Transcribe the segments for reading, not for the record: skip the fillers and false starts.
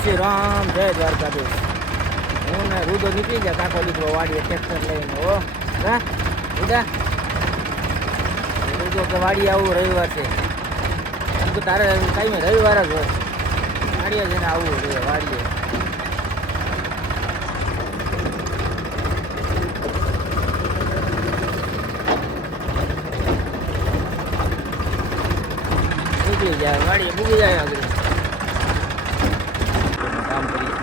શ્રી રામ, જય દ્વારકાધીશ. હું ને રૂદો નીકળી ગયા કાકો દીકરો વાડીએ ટ્રેક્ટર લઈને. ઓ હા રૂદા, રૂદો કે વાડીએ આવું રવિવાર છે. એમ તો તારે કાંઈ રવિવાર જ હોય, વાડીએ જઈને આવવું જોઈએ વાડીએ. નીકળી જાય વાડીએ, મૂકી જાય આગળ કામ કરીએ.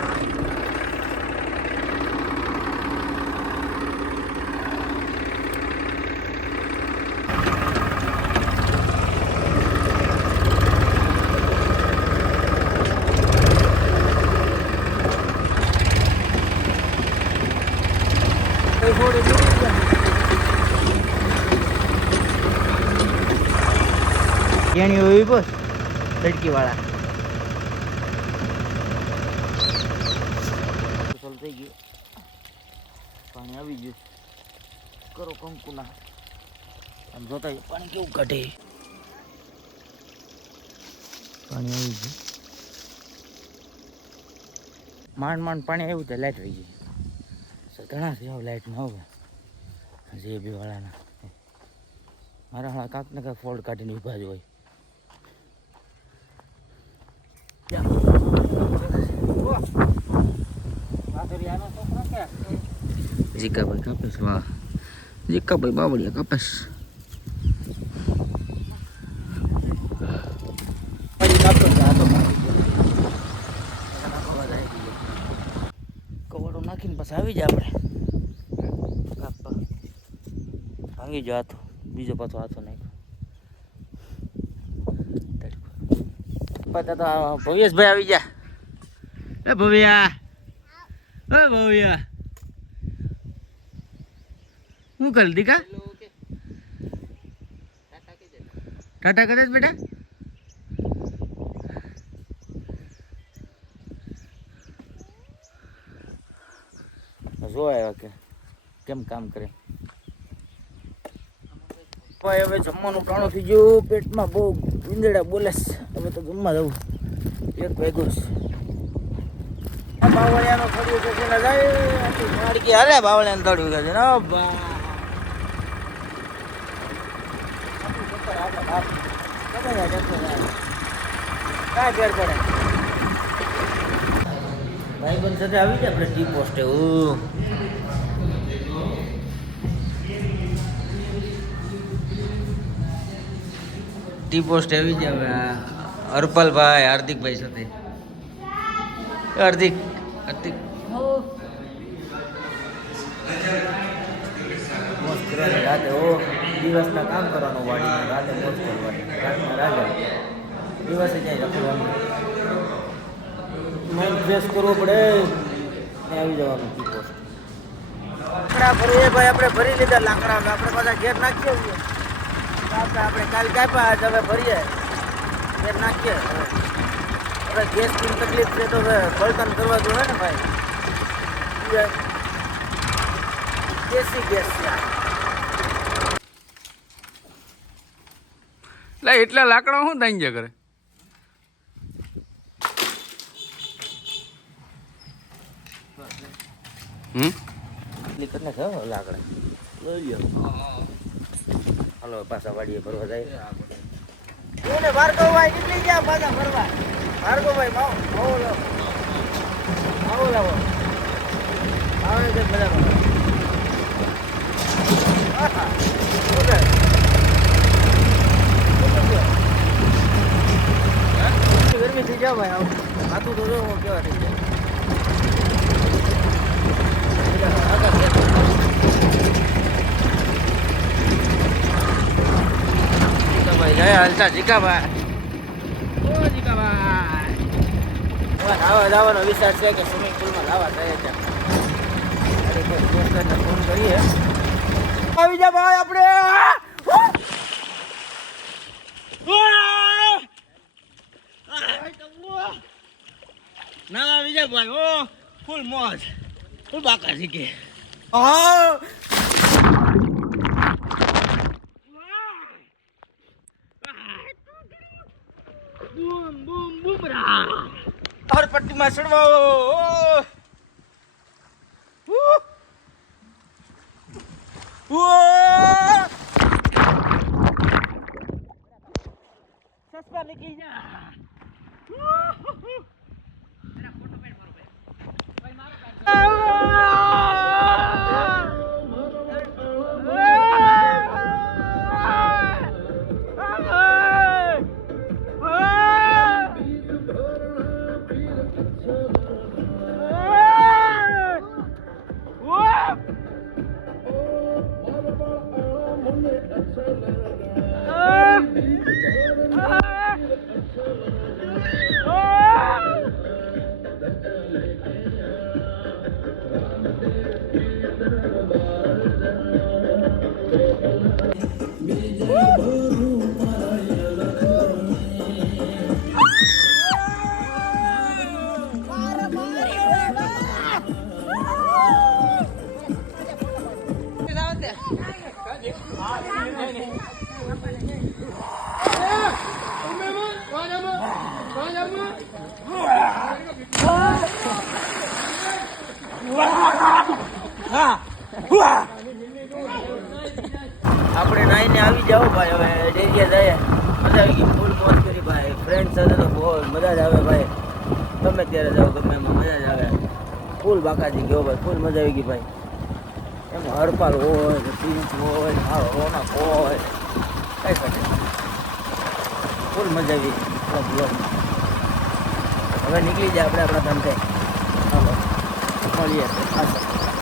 એની હોય બસ તડકી વાળા થઈ ગયું, પાણી આવી ગયું. કરો કંકુના આમ જોતા પાણી કેવું કાઢે. પાણી આવી ગયું, માંડ માંડ પાણી આવ્યું તો લાઈટ વહી ગઈ. સધણા છે લાઈટ ન હવે જે બી વાળાના. મારા હાળા કાંક ને કાંક ફોલ્ટ કાઢીને ઊભા જ હોય. જીકાભાઈ કાપેશ, વાહ જીકાભાઈ બાવળિયા કાપેશ. કવડો નાખીને પછી આવી જાય આપણે કાપવા. ભાંગી જો હાથો, બીજો પાછો હાથો નાખ્યો. ભવ્યેશભાઈ આવી જા. એ ભવ્યા, એ ભવ્યા શું કરી દીકા? ટાટા કરે બેટા. જો આવ્યા કે કેમ કામ કરે. હવે જમવાનું ટાણું થઈ ગયું, પેટમાં બહુ ઈંદડા બોલે. હવે તો જમવા જવું, એક ભેગું છે. બાવળિયાનો થોડું છે જાય માડકી હાલે. બાવળિયાને થોડું છે ને કાંઈ ફેર પડે. ભાઈબંધ સાથે આવી જાય આપણે ટી પોસ્ટ. એવું ટી પોસ્ટ આવી જાય હવે. હરપલભાઈ હાર્દિકભાઈ સાથે. હાર્દિક હાર્દિક મોજ કરવાની રાતે. ઓ દિવસના કામ કરવાનું વાડીમાં, રાતે મોજ કરવાની. રાતના રાજા દિવસે જાય રખડવાનું, માઇન્ડ ફ્રેશ કરવો પડે ને આવી જવાનું ટી પોસ્ટ. લાકડા ભરીએ ભાઈ, આપણે ભરી લીધા લાકડા. આપણે પાછા ઘેર નાખીએ છીએ. આપણે કાલ કાપ્યા, હવે ભરીએ ઘેર નાખીએ. હવે ગેસની તકલીફ છે તો હવે બળતણ કરવા જોઈએ ને ભાઈ. દેશી ગેસ છે એટલા લાકડા શું થઈ ગયા કરે? કરીને ખાવ લાકડા લઈ લો. હાલો પાછા વાડીએ ભરવા જાય. એને ભાર્ગવભાઈ નીકળી ગયા પાછા ભરવા. ભાર્ગવભાઈ માવો લાવો, માવો લાવો. આવે છે બધા ગરમી થઈ જાવ ભાઈ. આતું તો જો કેવા થઈ જાય. જીકાભાઈ જય હાલતા. જીકાભાઈ, ઓ જીકાભાઈ, નાવા જવાનો વિચાર છે કે સ્વિમિંગ પુલમાં નાવા જાય છે. ફોન કરીએ. આવી જા ભાઈ આપણે. ના આવી જા ભાઈ. ઓ ફૂલ મોજ, ફૂલ બાકા શીખે. હા બૂમ બૂમ બૂમરા. પગમાં સડવાઓ સસપા નીકળી જા આપણે નાઈને આવી જાવ ભાઈ હવે ડેરિયા જાય મજા આવી ગઈ ફૂલ મોજ કરી ભાઈ ફ્રેન્ડ સાથે તો બહુ મજા જ આવે ભાઈ ગમે ત્યારે જાઓ ગમે એમાં મજા જ આવે ફૂલ બાકાજી ગયો ભાઈ ફૂલ મજા આવી ગઈ ભાઈ એમાં હરપાલ હોય પ્રિન્સ હોય રોનક હોય કઈ શકે ફૂલ મજા આવી હવે નીકળી જાય આપણે આપણા ધંધે ચાલો મળીએ